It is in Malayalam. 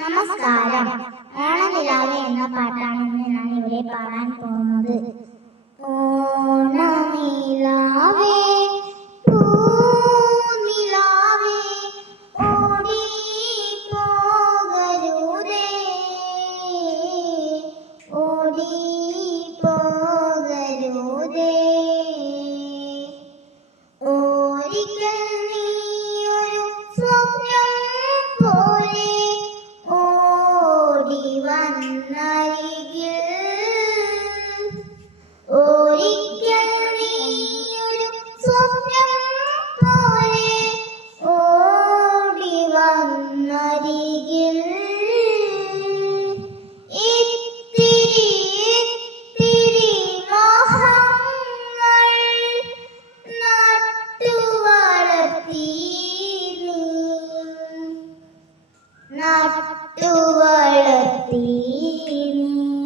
നമസ്കാരം. ഓണനിലാവേ എന്ന പാട്ടാണ് ഇന്ന് ഞാൻ ഇവിടെ പാടാൻ പോകുന്നത്. ഓണനിലാവേ പൂനിലാവേ ഓടി പോകരുതേ, ഓടി പോകരുതേ. ഒരിക്കൽ നീയൊരു സ്വപ്നം പോലെ ഓടി വന്നരികിൽ, ഒരിക്കൽ നീയൊരു സ്വപ്നം പോലെ ഓടി വന്നരികിൽ. ഇത്തിരി ഇത്തിരി മോഹങ്ങൾ നട്ടുവളർത്തി നീ, നട്ടുവളർത്തി നീ.